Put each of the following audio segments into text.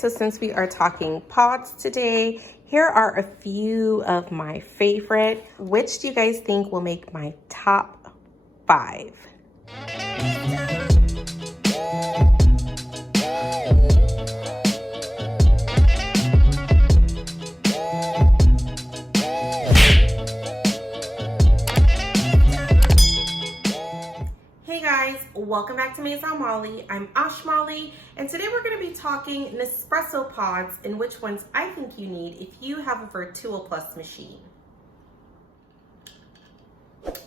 so since we are talking pods today, here are a few of my favorite. Which do you guys think will make my top 5? Welcome back to Maison Molly. I'm Ash Molly, and today we're going to be talking Nespresso pods and which ones I think you need if you have a Vertuoplus machine.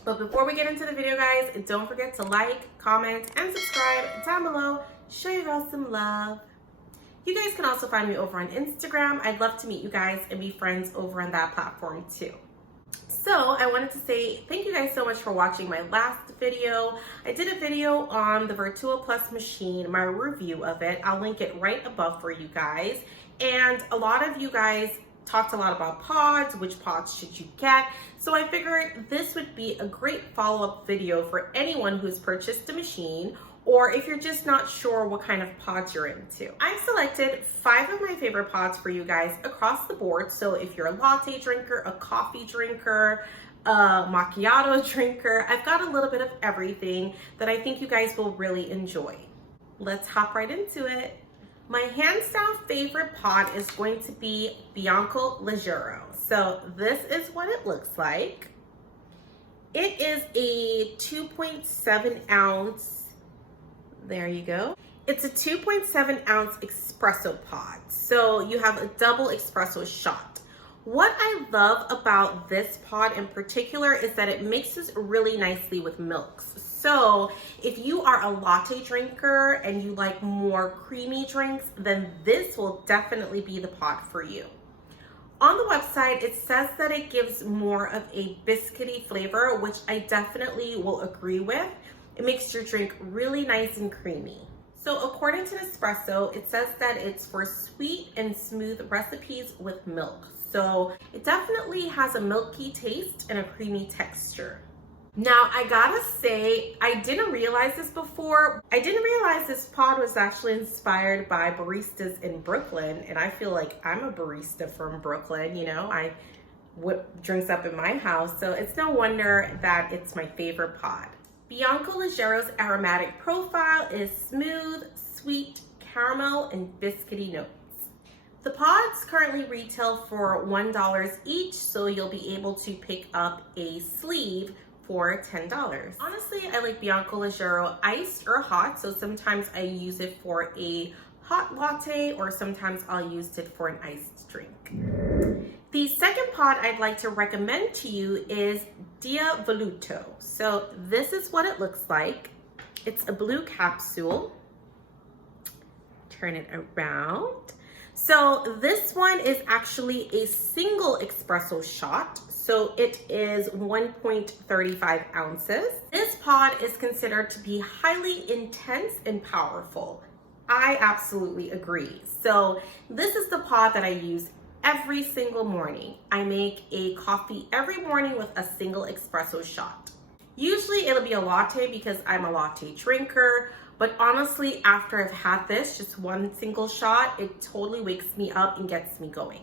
But before we get into the video, guys, don't forget to like, comment, and subscribe down below. Show you guys some love. You guys can also find me over on Instagram. I'd love to meet you guys and be friends over on that platform too. So I wanted to say thank you guys so much for watching my last video. I did a video on the Vertuoplus machine, my review of it. I'll link it right above for you guys. And a lot of you guys talked a lot about pods, which pods should you get. So I figured this would be a great follow-up video for anyone who's purchased a machine, or if you're just not sure what kind of pods you're into. I've selected 5 of my favorite pods for you guys across the board. So if you're a latte drinker, a coffee drinker, a macchiato drinker, I've got a little bit of everything that I think you guys will really enjoy. Let's hop right into it. My hands down favorite pod is going to be Bianco Legero. So this is what it looks like. It is a 2.7 ounce. There you go. It's a 2.7 ounce espresso pod. So you have a double espresso shot. What I love about this pod in particular is that it mixes really nicely with milks. So if you are a latte drinker and you like more creamy drinks, then this will definitely be the pod for you. On the website, it says that it gives more of a biscuity flavor, which I definitely will agree with. It makes your drink really nice and creamy. So according to Nespresso, it says that it's for sweet and smooth recipes with milk. So it definitely has a milky taste and a creamy texture. Now I gotta say, I didn't realize this before. I didn't realize this pod was actually inspired by baristas in Brooklyn. And I feel like I'm a barista from Brooklyn, you know, I whip drinks up in my house. So it's no wonder that it's my favorite pod. Bianco Legero's aromatic profile is smooth, sweet, caramel, and biscuity notes. The pods currently retail for $1 each, so you'll be able to pick up a sleeve for $10. Honestly, I like Bianco Legero iced or hot, so sometimes I use it for a hot latte or sometimes I'll use it for an iced drink. The second pod I'd like to recommend to you is Diaveluto. So this is what it looks like. It's a blue capsule. Turn it around. So this one is actually a single espresso shot. So it is 1.35 ounces. This pod is considered to be highly intense and powerful. I absolutely agree. So this is the pod that I use every single morning. I make a coffee every morning with a single espresso shot. Usually it'll be a latte because I'm a latte drinker, but honestly, after I've had this, just one single shot, it totally wakes me up and gets me going.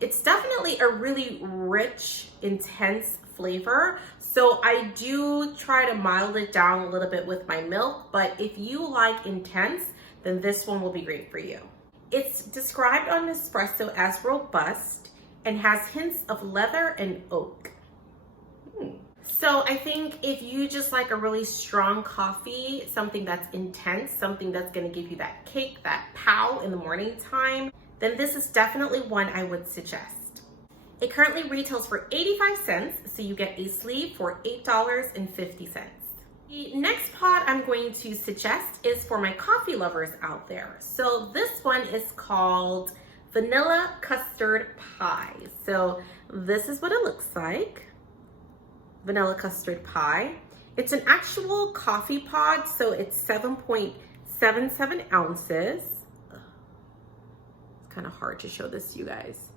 It's definitely a really rich, intense flavor. So I do try to mild it down a little bit with my milk, but if you like intense, then this one will be great for you. It's described on Nespresso as robust and has hints of leather and oak. So I think if you just like a really strong coffee, something that's intense, something that's gonna give you that kick, that pow in the morning time, then this is definitely one I would suggest. It currently retails for 85 cents, so you get a sleeve for $8.50. The next pod I'm going to suggest is for my coffee lovers out there. So this one is called Vanilla Custard Pie. So this is what it looks like. Vanilla Custard Pie. It's an actual coffee pod, so it's 7.77 ounces. It's kind of hard to show this to you guys.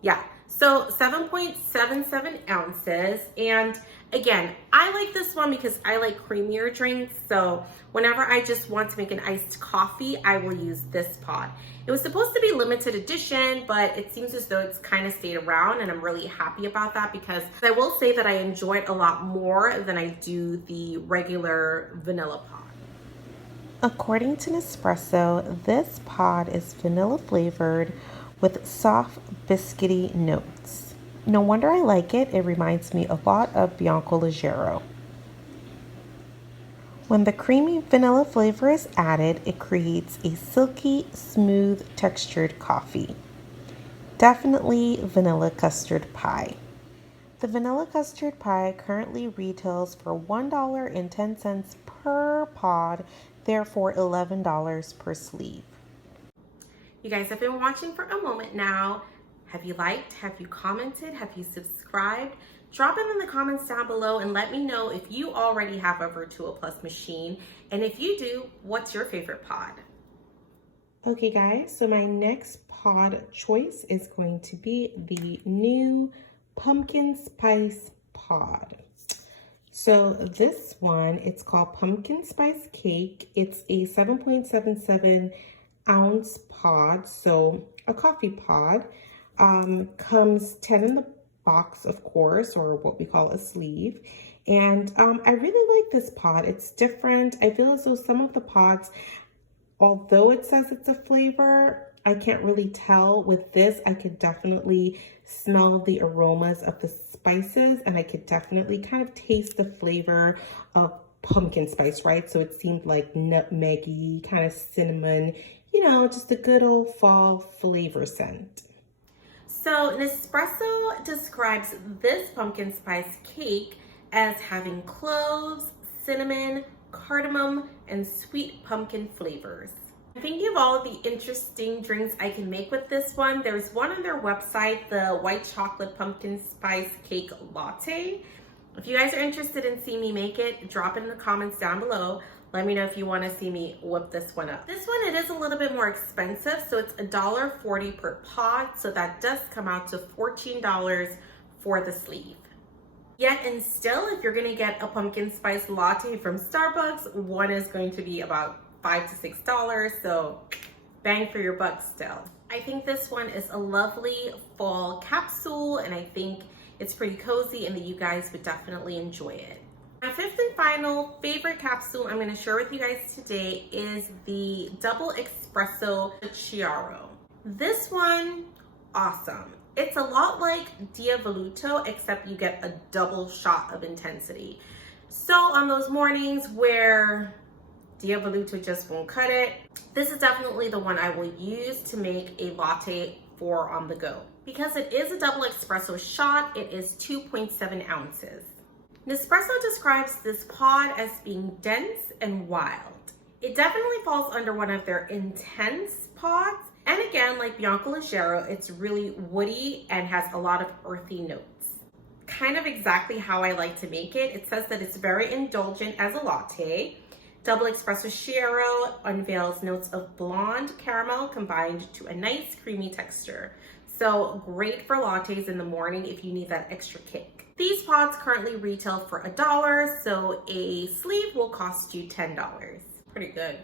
Yeah, so 7.77 ounces, and Again, I like this one because I like creamier drinks, so whenever I just want to make an iced coffee, I will use this pod. It was supposed to be limited edition, but it seems as though it's kind of stayed around, and I'm really happy about that because I will say that I enjoy it a lot more than I do the regular vanilla pod. According to Nespresso, this pod is vanilla flavored with soft biscuity notes. No wonder I like it. It reminds me a lot of Bianco Legero. When the creamy vanilla flavor is added, it creates a silky, smooth, textured coffee. Definitely vanilla custard pie. The vanilla custard pie currently retails for $1.10 per pod, therefore $11 per sleeve. You guys have been watching for a moment now. Have you liked? Have you commented? Have you subscribed? Drop it in the comments down below and let me know if you already have a Vertuoplus machine. And if you do, what's your favorite pod? Okay guys, so my next pod choice is going to be the new pumpkin spice pod. So this one, it's called pumpkin spice cake. It's a 7.77 ounce pod, so a coffee pod. Comes 10 in the box, of course, or what we call a sleeve. And I really like this pod. It's different. I feel as though some of the pods, although it says it's a flavor, I can't really tell. With this, I could definitely smell the aromas of the spices, and I could definitely kind of taste the flavor of pumpkin spice, right? So it seemed like nutmeggy, kind of cinnamon, you know, just a good old fall flavor scent. So Nespresso describes this pumpkin spice cake as having cloves, cinnamon, cardamom, and sweet pumpkin flavors. I'm thinking of all of the interesting drinks I can make with this one. There's one on their website, the white chocolate pumpkin spice cake latte. If you guys are interested in seeing me make it, drop it in the comments down below. Let me know if you want to see me whip this one up. This one, it is a little bit more expensive, so it's $1.40 per pod, so that does come out to $14 for the sleeve. Yet and still, if you're going to get a pumpkin spice latte from Starbucks, one is going to be about $5 to $6, so bang for your buck still. I think this one is a lovely fall capsule, and I think it's pretty cozy and that you guys would definitely enjoy it. My fifth and final favorite capsule I'm going to share with you guys today is the double espresso Chiaro. This one, awesome. It's a lot like Diaveluto, except you get a double shot of intensity. So on those mornings where Diaveluto just won't cut it, this is definitely the one I will use to make a latte for on the go. Because it is a double espresso shot, it is 2.7 ounces. Nespresso describes this pod as being dense and wild. It definitely falls under one of their intense pods. And again, like Bianco Legero, it's really woody and has a lot of earthy notes. Kind of exactly how I like to make it. It says that it's very indulgent as a latte. Double Espresso Chiaro unveils notes of blonde caramel combined to a nice creamy texture. So great for lattes in the morning if you need that extra kick. These pods currently retail for $1, so a sleeve will cost you $10. Pretty good.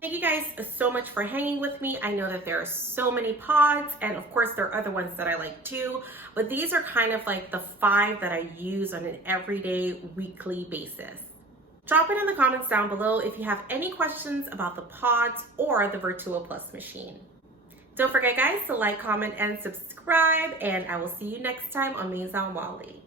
Thank you guys so much for hanging with me. I know that there are so many pods, and of course there are other ones that I like too, but these are kind of like the 5 that I use on an everyday, weekly basis. Drop it in the comments down below if you have any questions about the pods or the Vertuoplus machine. Don't forget guys to like, comment, and subscribe, and I will see you next time on Maison Wally.